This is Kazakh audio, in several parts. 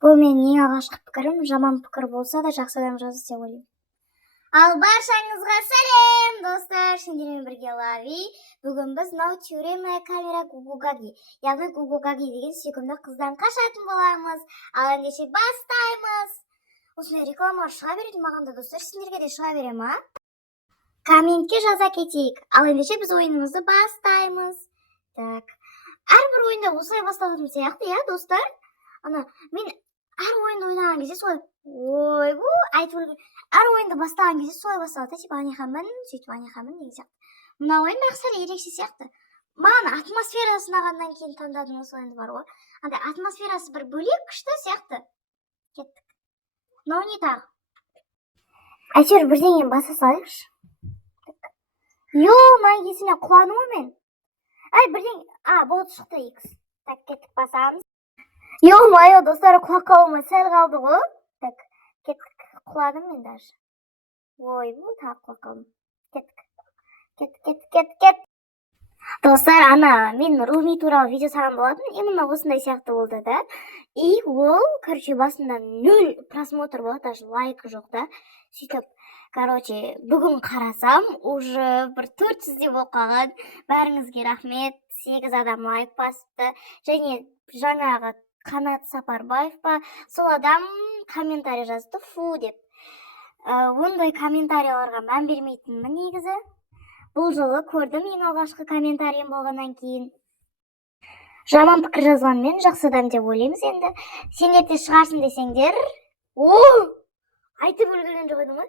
Бұл менің ең алғашқы пікірім, жаман пікір болса да жақсы адам жазды деп ойлаймын. Ал баршаңызға сәлем, достар, сендермен бірге Лави. Бүгін біз мынау теоремная камера Гугугаги, яғни Гугугаги деген сүйкімді қыздан қашатын боламыз. Ал ендеше бастаймыз. Осындай рекламалар шыға береді маған да, достар, сендерге де шыға бере ма? Комментке жаза кетейік. Ал ендеше біз ойынымызды бастаймыз. Так, әрбір ойында осылай басталатын сияқты, иә, достар? Мен әр ойынды ойнаған кезде солай, әр ойынды бастаған кезде солай басталады, типа анихамын, сөйтіп анихамын деген сияқты. Мына ойын бірақ сәл ерекше сияқты. Маған атмосферасы ұнағаннан кейін таңдадым осы ойынды бар ғой. Андай атмосферасы бір бөлек күшті сияқты. Кеттік. Мынау не тағы? Әйтеуір бірдеңені баса салайықшы. Мына есіме құладым ғой мен. Болды, шықты X. Так, кеттік, басамыз. Ё-моё, достар, құлап қалуыма сәл қалды ғой. Так, кеттік, құладым мен даже. Тағы құлап қалдым. Кеттік. Достар, мен Руми туралы видео салған болатын, именно осындай сияқты болды да. И ол, басында 0 просмотр болды, даже лайк жоқ да. Сөйтіп, бүгін қарасам, уже бір 400-де болып қалған. Бәріңізге рахмет, 8 адам лайк басыпты. Және жаңағы Қанат Сапарбаев па, сол адам комментарий жазды, фу деп. Ондай комментарияларға мән бермейтінмін негізі. Бұл жолы көрдім ең алғашқы комментариям болғаннан кейін. Жаман пікір жазғанмен жақсы адам деп ойлаймыз енді. Сендер де шығарсын десеңдер. Айтып үлгерген жоқ едім ғой.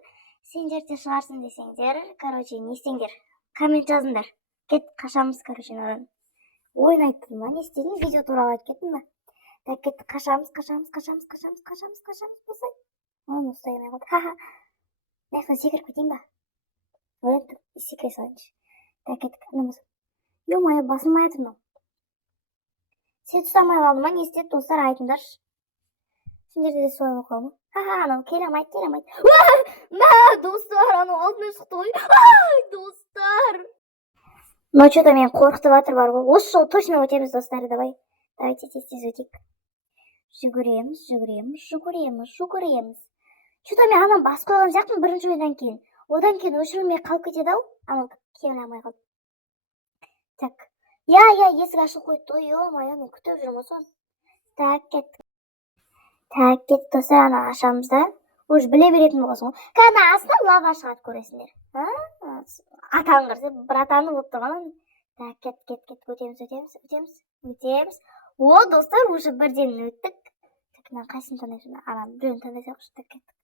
Сендер де шығарсын десеңдер. Не істеңдер? Коммент жазыңдар. Кет, қашамыз, надан. Ойын айттым ба? Не істедім? Видео туралы айтып кеттім ба? Так, кеттік, қашамыз, болсай. Оны ұстай алмай қалды. Ха-ха. Нәқсан секіріп кетейін ба? Ойлап тұр, секіре салайыншы. Так, кеттік, анамыз. Ё-моё, басылмай жатыр мынау. Сен ұстамай қалды ма? Не істеді, достар, айтыңдаршы. Сендерде де солай болып қалды ма? Ха-ха, анау келемайды. Достар, анау алдымен шықты ғой. Достар. Но что-то мен қорқытып жатыр бар ғой. Осы жол точно өтеміз, достар, давай. Давайте тез өтейік. Жүгіреміз. Что-то мен анан бас қойған сияқтымын бірінші ойдан кейін. Одан кейін өшірілмей қалып кетеді ау. Анау келе алмай қалды. Так. Есік ашылып қойды ғой. Ё-моё, мен күтіп жүрмін соны. Так, кеттік, достар, ана ашамыз да. Уже біле беретін болғансың ғой. Кәдімгі астынан лава шығады, көресіңдер. Атаң кірсе, бір атаны болып тұрған. Так, кеттік, өтеміз. Достар, уже бірден өттік. Так, мен қайсын таңдайсың? Біреуін таңдай салайықшы. Так, кеттік.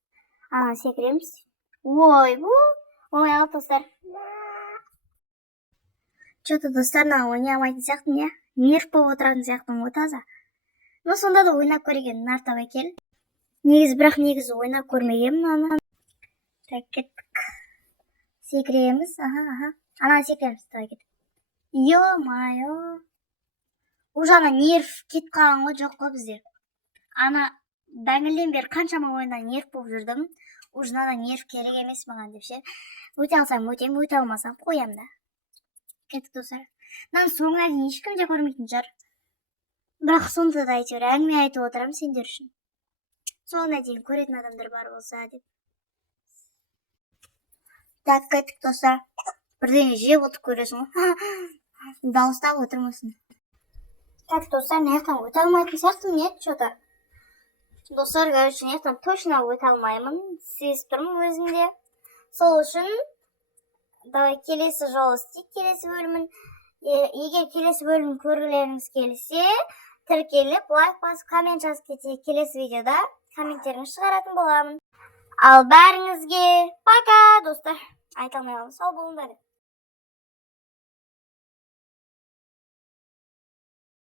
Секіреміз. Оңай алып, достар. Что-то, достар, ойнай алмайтын сияқтым, не? Нерв болып отыратын сияқтым ғой таза. Но сонда да ойнап көреген, нартабай кел. Негізі ойнап көрмеген мынаны. Так, кеттік. Секіреміз. Секіреміз. Давай кеттік. Ё-моё. Уже нерв кетіп қалған ғой, жоқ қой бізде. Дәңілден бері қаншама ойында нерв болып жүрдім. Уже нерв керек емес маған деп ше. Өте алсам өтем, өте алмасам қоям да. Кеттік, достар. Соңына дейін ешкім де көрмейтін шығар. Бірақ сонда да әйтеуір әңгіме айтып отырамын сендер үшін. Соңына дейін көретін адамдар бар болса деп. Так, кеттік, достар. Бірдеңе жеп отып көресің ғой. Дауыстап отырмасын. Так, достар, маяқтан өте алмайтын сияқтым, не? Что-то. Достар, маяқтан точно өте алмаймын. Сезіп тұрмын өзімде. Сол үшін, давай келесі жолы істейік, келесі бөлімін. Егер келесі бөлімін көргілеріңіз келсе, тіркеліп, лайк басып, коммент жазып кетейік. Келесі видеода комменттеріңіз шығаратын боламын. Ал бәріңізге пока, достар. Айта алмай қалдым, сау болыңдар.